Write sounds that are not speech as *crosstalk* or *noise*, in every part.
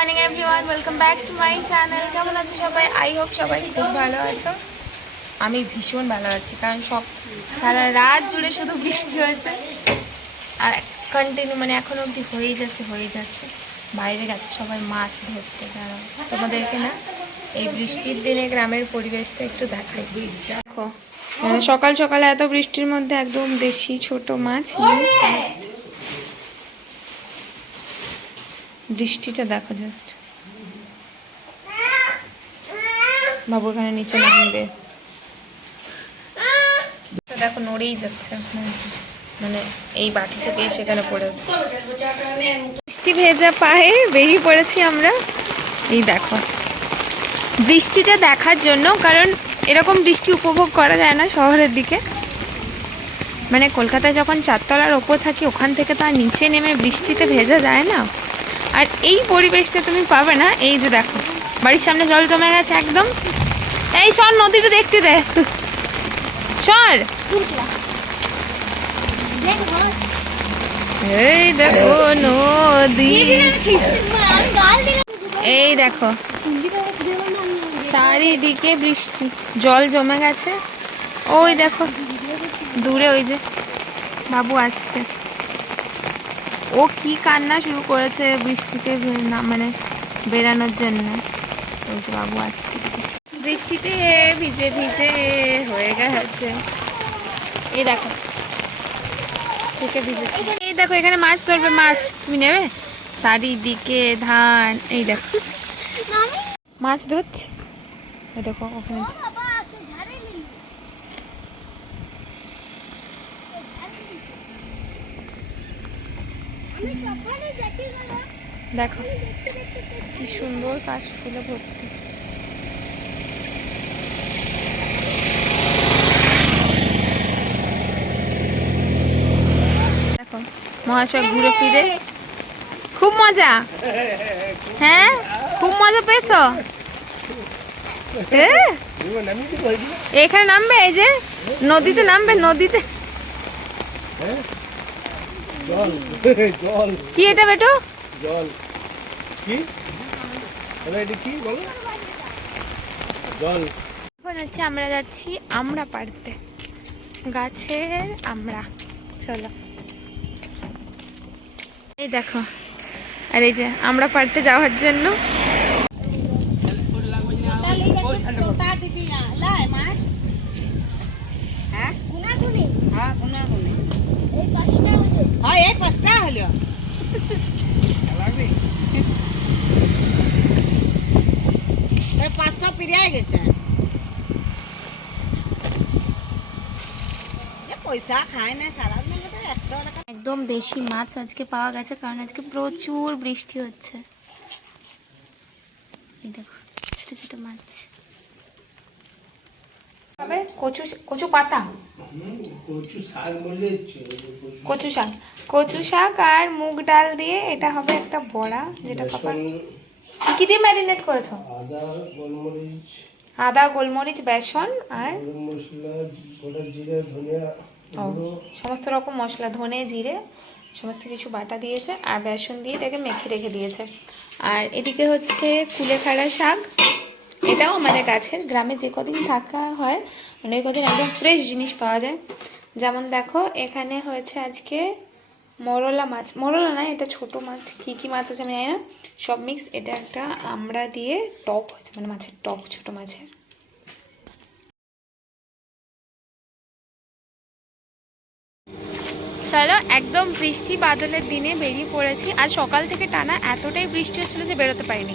Morning everyone welcome back to my channel কেমন আছো সবাই? আই হোপ সবাই খুব ভালো আছো। আমি ভীষণ ভালো আছি, কারণ সব সারা রাত জুড়ে শুধু বৃষ্টি হয়েছে। আর কন্টিনিউ মানে এখন অবধি হয়েই যাচ্ছে হয়েই যাচ্ছে। বাইরে গেছে সবাই মাছ ধরতে, দাঁড়াও। তোমাদেরকে না এই বৃষ্টির দিনে গ্রামের পরিবেশটা একটু দেখাই। দেখো মানে সকাল সকালে এত বৃষ্টির মধ্যে একদম দেশি ছোট মাছ নিয়ে বৃষ্টিটা দেখো জাস্ট বাবু এখানে নিচে নামবে। দেখো নড়েই যাচ্ছে। মানে এই বাটি থেকে সেখানে পড়েছে বৃষ্টি ভেজা পায়ে বেরিয়ে পড়েছি আমরা। এই দেখো। বৃষ্টিটা দেখার জন্য, কারণ এরকম বৃষ্টি উপভোগ করা যায় না শহরের দিকে। মানে কলকাতায় যখন চারতলার ওপর থাকি, ওখান থেকে তো আর নিচে নেমে বৃষ্টিতে ভেজা যায় না। আর এই পরিবেশটা তুমি পাবে না, এই যে দেখো, বাড়ির সামনে জল জমে গেছে একদম। এই সর, নদীটা দেখতে দে। সর। এই দেখো নদী। এই দেখো, চারিদিকে বৃষ্টি, জল জমে গেছে। ওই দেখো, দূরে ওই যে বাবু আসছে। ও কি কান্না শুরু করেছে বৃষ্টিতে না মানে বেরানোর জন্য? যে বাবু আসছে। বৃষ্টিতে ভিজে ভিজে হয়ে গেছে। এই দেখো। থেকে ভিজে এই দেখো, এখানে মাছ ধরবে মাছ। তুমি নেবে? চারিদিকে ধান। এই দেখো। মাছ ধরছে? দেখো, ওখানে দেখো, কি সুন্দর কাশ ফুলে ভর্তি। দেখো, মহাশয় ঘুরে ফিরে। খুব মজা। হ্যাঁ? খুব মজা পেয়েছ? এখানে নামবে এই যে? নদীতে নামবে, নদীতে। জল। *laughs* জল। কি এটা বেটু? জল। কি? তাহলে এটা কি বলো? জল। এখন হচ্ছে আমরা যাচ্ছি আমরা পাড়তে গাছের আমরা। চলো। এই দেখো। আর এই যে আমরা পাড়তে যাওয়ার জন্য। হয়? এই পাঁচটা হলো এই পাঁচশো পিরিয়াই গেছে এ পয়সা খায় না সারাদিন বোধহয় একশো টাকা একদম দেশি মাছ আজকে পাওয়া গেছে কারণ আজকে প্রচুর বৃষ্টি হচ্ছে এই দেখো ছোট ছোট মাছ তবে কচু কচু পাতা। কচু শাক। বললে কচু শাক কচু শাক আর মুগ ডাল দিয়ে এটা হবে একটা বড়া যেটা পাপা কি কি দিয়ে ম্যারিনেট করেছ? আদা গোলমরিচ। আদা গোলমরিচ বেসন আর মশলা গোটা জিরে ধনিয়া সমস্ত রকম মশলা ধনে জিরে সমস্ত কিছু বাটা দিয়েছে আর বেসন দিয়ে এটাকে মেখে রেখে দিয়েছে। আর এদিকে হচ্ছে কুলেখাড়া শাক। এটাও আমাদের গাছের গ্রামে যে কদিন থাকা হয় মানে কদিন একদম ফ্রেশ জিনিস পাওয়া যায়। যেমন দেখো, এখানে হয়েছে আজকে মরলা মাছ। মরলা না, এটা ছোট মাছ। কি কি মাছ আছে আমি জানি না। সব মিক্স এটা একটা আমরা দিয়ে টক হয়েছে মানে মাছের টক, ছোট মাছের। চলো, একদম বৃষ্টি বাদলের দিনে বেরিয়ে পড়েছি। আর সকাল থেকে টানা এতটাই বৃষ্টি হচ্ছিল যে বেরোতে পারিনি।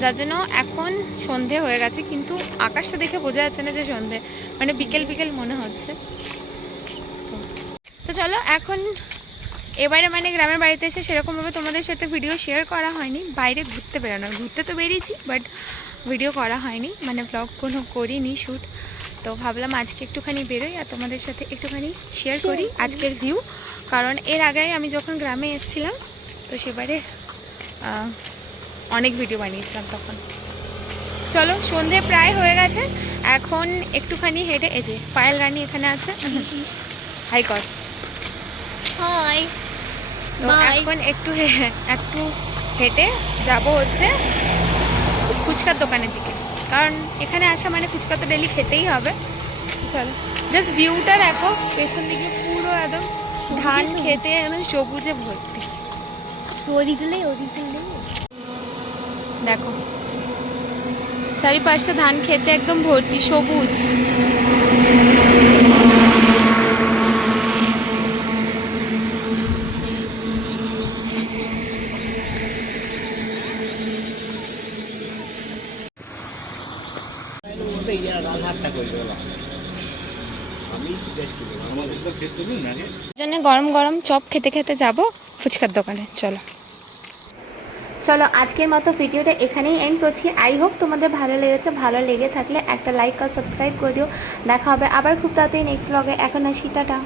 যার জন্য এখন সন্ধে হয়ে গেছে, কিন্তু আকাশটা দেখে বোঝা যাচ্ছে না যে সন্ধে। মানে বিকেল বিকেল মনে হচ্ছে। তো- চলো, এখন এবারে মানে গ্রামের বাড়িতে এসে সেরকমভাবে তোমাদের সাথে ভিডিও শেয়ার করা হয়নি। বাইরে ঘুরতে বেরোনো ঘুরতে তো বেরিয়েছি বাট ভিডিও করা হয়নি। মানে ব্লগ কোনো করিনি শ্যুট তো ভাবলাম আজকে একটুখানি বেরোই আর তোমাদের সাথে একটুখানি শেয়ার করি আজকের ভিউ কারণ এর আগে আমি যখন গ্রামে এসেছিলাম তো সেবারে অনেক ভিডিও বানিয়েছিলাম তখন। চলো সন্ধে প্রায় হয়ে গেছে। এখন একটুখানি হেঁটে এই যে পায়েল রানী এখানে আছে। হাই কর। হাই. এখন একটু একটু হেঁটে যাব হচ্ছে ফুচকার দোকানের দিকে। কারণ এখানে আসা মানে ফুচকা তো ডেলি খেতেই হবে। চলো জাস্ট ভিউটা দেখো পেছন দিকে পুরো একদম ধান খেতে একদম সবুজে ভর্তি। ওদিক তুলে ওদিক তুলে দেখো চারিপাশটা ধান খেতে একদম ভর্তি সবুজ। জন্য গরম গরম চপ খেতে খেতে যাব ফুচকার দোকানে। চলো। চলো আজকের মতো ভিডিওটা এখানেই এন্ড করছি। আই হোপ তোমাদের ভালো লেগেছে। ভালো লেগে থাকলে একটা লাইক আর সাবস্ক্রাইব করে দিও। দেখা হবে আবার খুব তাড়াতাড়ি নেক্সট ব্লগে এখন আসি টাটা।